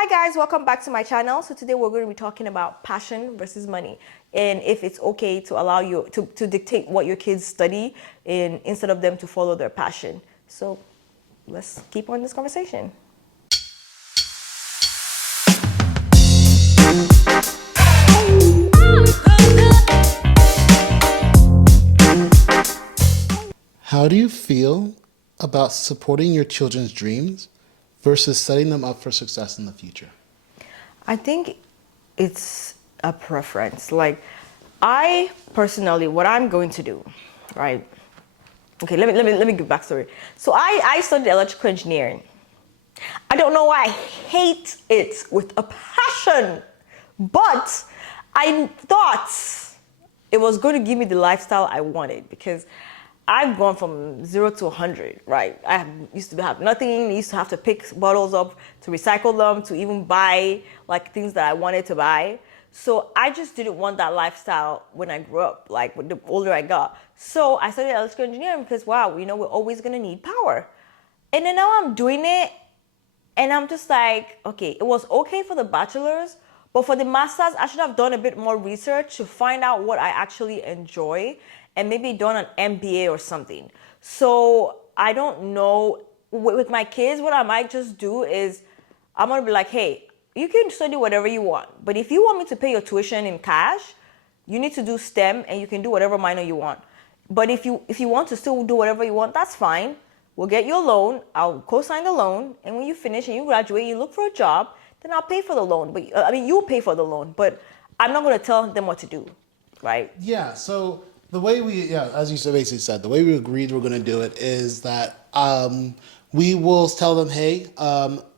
Hi guys, welcome back to my channel. So today we're going to be talking about passion versus money and if it's okay to allow you to dictate what your kids study instead of them to follow their passion. So let's keep on this conversation. How do you feel about supporting your children's dreams versus setting them up for success in the future? I think it's a preference. Like I personally, what I'm going to do, right? Okay, let me give backstory. So I studied electrical engineering. I don't know why I hate it with a passion, but I thought it was going to give me the lifestyle I wanted because I've gone from 0 to 100, right? I used to have nothing, used to have to pick bottles up to recycle them, to even buy like things that I wanted to buy. So I just didn't want that lifestyle when I grew up, like when the older I got. So I studied electrical engineering because wow, we're always gonna need power. And then now I'm doing it and I'm just like, okay, it was okay for the bachelor's, but for the master's, I should have done a bit more research to find out what I actually enjoy and maybe done an MBA or something. So I don't know. With my kids, what I might just do is I'm gonna be like, hey, you can study whatever you want, but if you want me to pay your tuition in cash, you need to do STEM and you can do whatever minor you want. But if you want to still do whatever you want, that's fine. We'll get you a loan. I'll co-sign the loan, and when you finish and you graduate, you look for a job. Then I'll pay for the loan. But I mean, you'll pay for the loan. But I'm not going to tell them what to do, right? Yeah, so the way as you basically said, the way we agreed we're going to do it is that we will tell them, hey,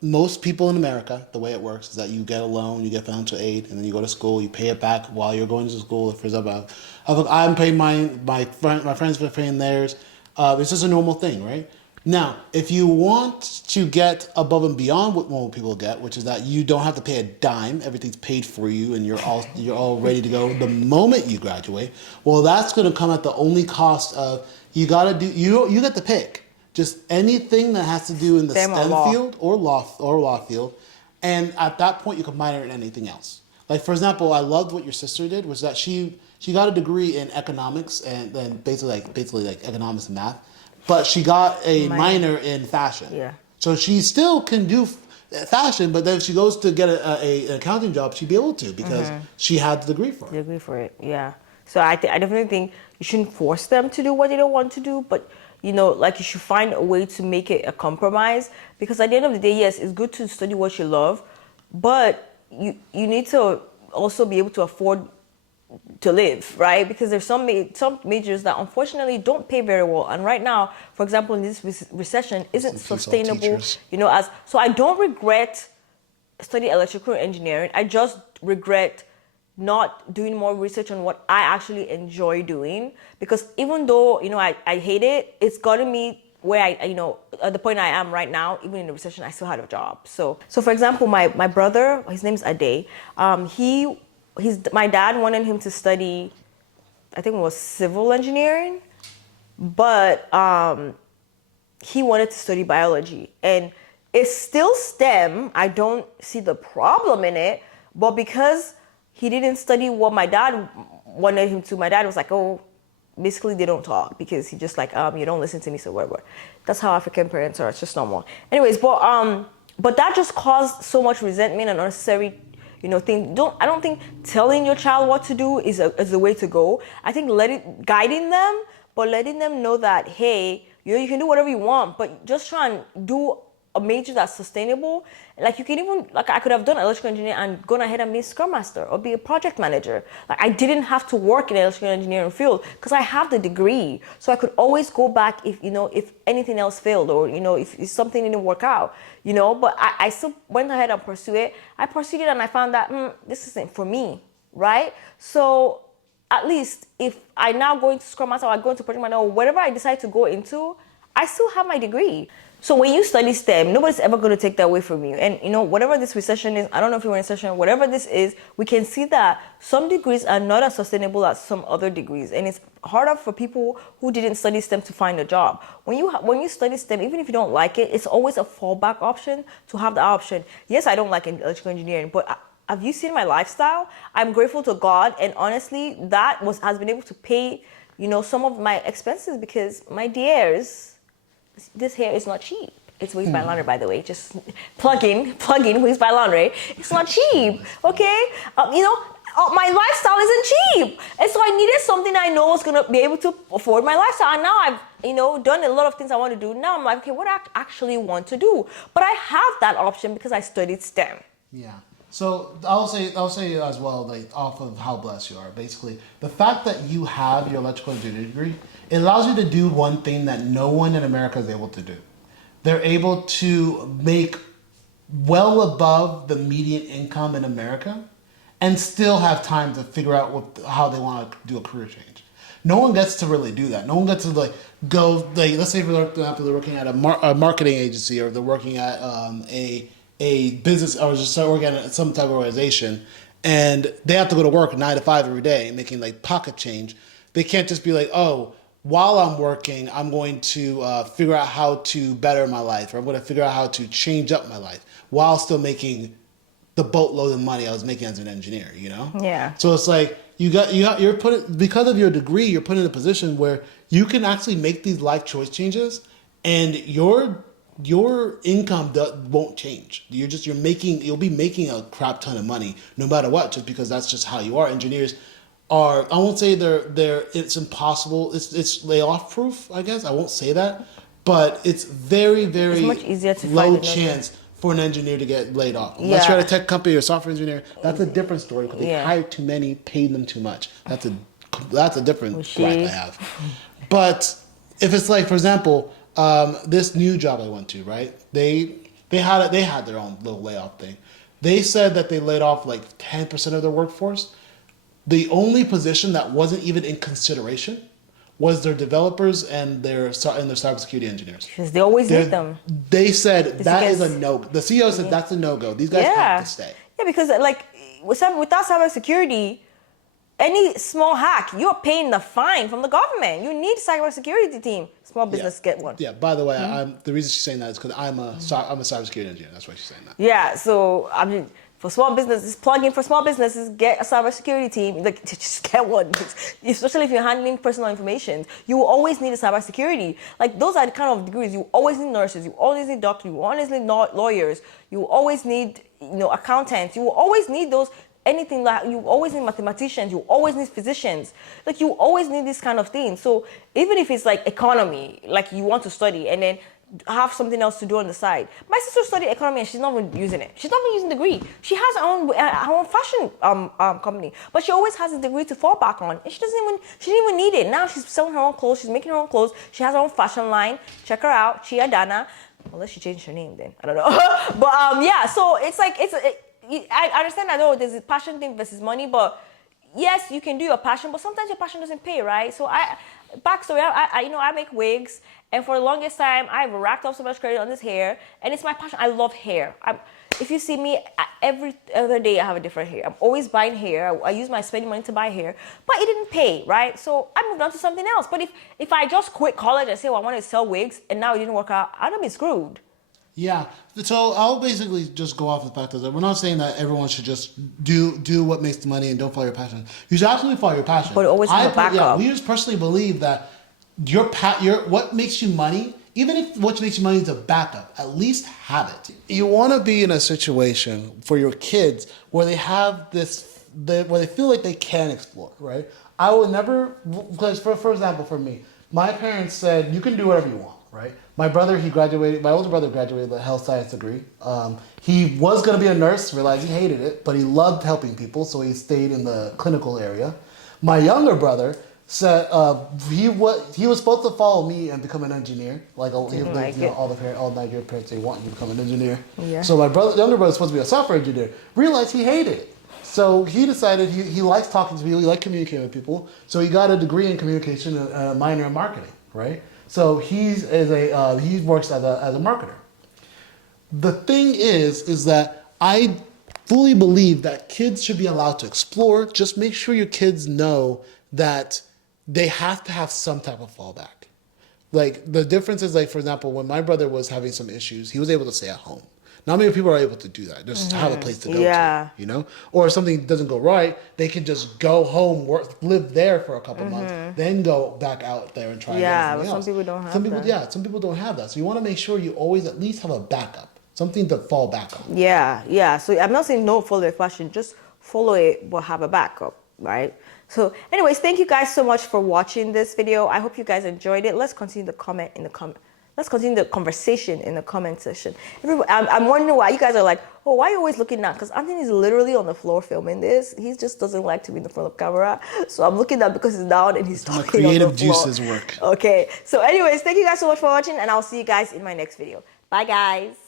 most people in America, the way it works is that you get a loan, you get financial aid, and then you go to school, you pay it back while you're going to school. For example, I'm paying mine, my friends are paying theirs. It's just a normal thing, right? Now, if you want to get above and beyond what normal people get, which is that you don't have to pay a dime, everything's paid for you, and you're all ready to go the moment you graduate. Well, that's going to come at the only cost of you get to pick just anything that has to do in the STEM or STEM law. field or law field, and at that point you can minor in anything else. Like for example, I loved what your sister did was that she got a degree in economics and then basically like economics and math, but she got a minor in fashion. Yeah. So she still can do fashion, but then if she goes to get an accounting job, she'd be able to because she had the degree for it. Degree for it, yeah. So I definitely think you shouldn't force them to do what they don't want to do, but like you should find a way to make it a compromise because at the end of the day, yes, it's good to study what you love, but you need to also be able to afford to live, right? Because there's some majors that unfortunately don't pay very well, and right now, for example, in this recession, isn't sustainable. As so, I don't regret studying electrical engineering. I just regret not doing more research on what I actually enjoy doing because even though I hate it, it's gotten me where I at the point I am right now. Even in the recession, I still had a job. So for example, my brother, his name's Ade. My dad wanted him to study, I think it was civil engineering, but he wanted to study biology, and it's still STEM. I don't see the problem in it, but because he didn't study what my dad wanted him to, my dad was like, oh, basically they don't talk because he just like, you don't listen to me, so whatever. That's how African parents are. It's just normal. Anyways, but that just caused so much resentment and unnecessary thing. I don't think telling your child what to do is the way to go. I think guiding them, but letting them know that, hey, you can do whatever you want, but just try and do a major that's sustainable. Like you can even, like I could have done electrical engineering and gone ahead and be a scrum master or be a project manager. Like I didn't have to work in the electrical engineering field because I have the degree. So I could always go back if anything else failed or, if something didn't work out, but I still went ahead and pursued it. I pursued it and I found that this isn't for me, right? So at least if I now go into scrum master or I go into project manager or whatever I decide to go into, I still have my degree. So when you study STEM, nobody's ever going to take that away from you. And whatever this recession is, I don't know if you're in a recession, whatever this is, we can see that some degrees are not as sustainable as some other degrees. And it's harder for people who didn't study STEM to find a job. When you study STEM, even if you don't like it, it's always a fallback option to have the option. Yes, I don't like electrical engineering, but have you seen my lifestyle? I'm grateful to God, and honestly, that has been able to pay, some of my expenses because my dears, this hair is not cheap. It's Waste by Lanre, by the way. Just plug in Waste by Lanre. It's not cheap, okay? My lifestyle isn't cheap, and so I needed something I know was gonna be able to afford my lifestyle. And now I've, done a lot of things I want to do. Now I'm like, okay, what do I actually want to do? But I have that option because I studied STEM. Yeah. So I'll say as well, like off of how blessed you are. Basically, the fact that you have your electrical engineering degree, it allows you to do one thing that no one in America is able to do. They're able to make well above the median income in America, and still have time to figure out how they want to do a career change. No one gets to really do that. No one gets to go let's say for example they're working at a marketing agency, or they're working at a business, or just start working at some type of organization, and they have to go to work 9 to 5 every day making like pocket change. They can't just be like, oh, while I'm working, I'm going to figure out how to better my life, or I'm going to figure out how to change up my life while still making the boatload of money I was making as an engineer, Yeah. So it's like you're put, because of your degree, you're put in a position where you can actually make these life choice changes, and your income won't change. You'll be making a crap ton of money no matter what, just because that's just how you are. Engineers are, I won't say it's impossible. It's layoff proof, I guess. I won't say that, but it's very, very It's much easier to low find chance for an engineer to get laid off. Unless you're at a tech company or a software engineer, that's a different story, because they hired too many, paid them too much. That's a different gripe I have. But if it's like, for example, this new job I went to, right? They had their own little layoff thing. They said that they laid off like 10% of their workforce. The only position that wasn't even in consideration was their developers and their cybersecurity engineers. Because they always need them. They said that is a no. The CEO said that's a no-go. These guys have to stay. Yeah, because without cybersecurity, any small hack, you're paying the fine from the government. You need a cybersecurity team. Small business get one. Yeah. By the way, the reason she's saying that is because I'm a cybersecurity engineer. That's why she's saying that. Yeah. So for small businesses, plug in for small businesses, get a cybersecurity team. Like, just get one. Especially if you're handling personal information, you will always need a cybersecurity. Like, those are the kind of degrees. You always need nurses. You always need doctors. You always need lawyers. You always need, accountants. You will always need those. Anything like, you always need mathematicians. You always need physicians. Like, you always need this kind of thing. So even if it's like economy, like you want to study and then have something else to do on the side. My sister studied economy and she's not even using it. She's not even using the degree. She has her own fashion company, but she always has a degree to fall back on, and she didn't even need it. Now she's selling her own clothes. She's making her own clothes. She has her own fashion line. Check her out, Chia Dana. Unless she changed her name, then I don't know. But yeah, so it's like I understand. I know there's a passion thing versus money, but yes, you can do your passion, but sometimes your passion doesn't pay, right? So backstory, I make wigs, and for the longest time, I've racked up so much credit on this hair, and it's my passion. I love hair. If you see me, every other day I have a different hair. I'm always buying hair. I use my spending money to buy hair, but it didn't pay, right? So I moved on to something else. But if I just quit college and say, well, I want to sell wigs, and now it didn't work out, I'd have been screwed. Yeah. So I'll basically just go off the fact that we're not saying that everyone should just do what makes the money and don't follow your passion. You should absolutely follow your passion. But always have a backup. Yeah, we just personally believe that what makes you money, even if what makes you money is a backup, at least have it. You want to be in a situation for your kids where they have where they feel like they can explore, right? I would never, because for example, for me, my parents said, you can do whatever you want, right? My older brother graduated with a health science degree. He was going to be a nurse, realized he hated it, but he loved helping people, so he stayed in the clinical area. My younger brother said he was supposed to follow me and become an engineer, like all Nigerian parents, they want you to become an engineer. Yeah. So my younger brother was supposed to be a software engineer, realized he hated it. So he decided he likes talking to people, he likes communicating with people, so he got a degree in communication and a minor in marketing, right? So he works as a marketer. The thing is that I fully believe that kids should be allowed to explore. Just make sure your kids know that they have to have some type of fallback. Like the difference is, like, for example, when my brother was having some issues, he was able to stay at home. Not many people are able to do that. Just have a place to go to, Yeah. you know. Or if something doesn't go right, they can just go home, work, live there for a couple months, then go back out there and try again Yeah, something but some else. people don't Some have people, that. yeah, some people don't have that. So you want to make sure you always at least have a backup, something to fall back on. Yeah, yeah. So I'm not saying don't follow a fashion, just follow it, but have a backup, right? So, anyways, thank you guys so much for watching this video. I hope you guys enjoyed it. Let's continue the comment in the comment. Let's continue the conversation in the comment section. I'm wondering why you guys are like, oh, why are you always looking down? Because Anthony's literally on the floor filming this. He just doesn't like to be in the front of camera. So I'm looking down because he's down and he's That's how my talking on the creative floor. juices work. Okay. So, anyways, thank you guys so much for watching, and I'll see you guys in my next video. Bye, guys.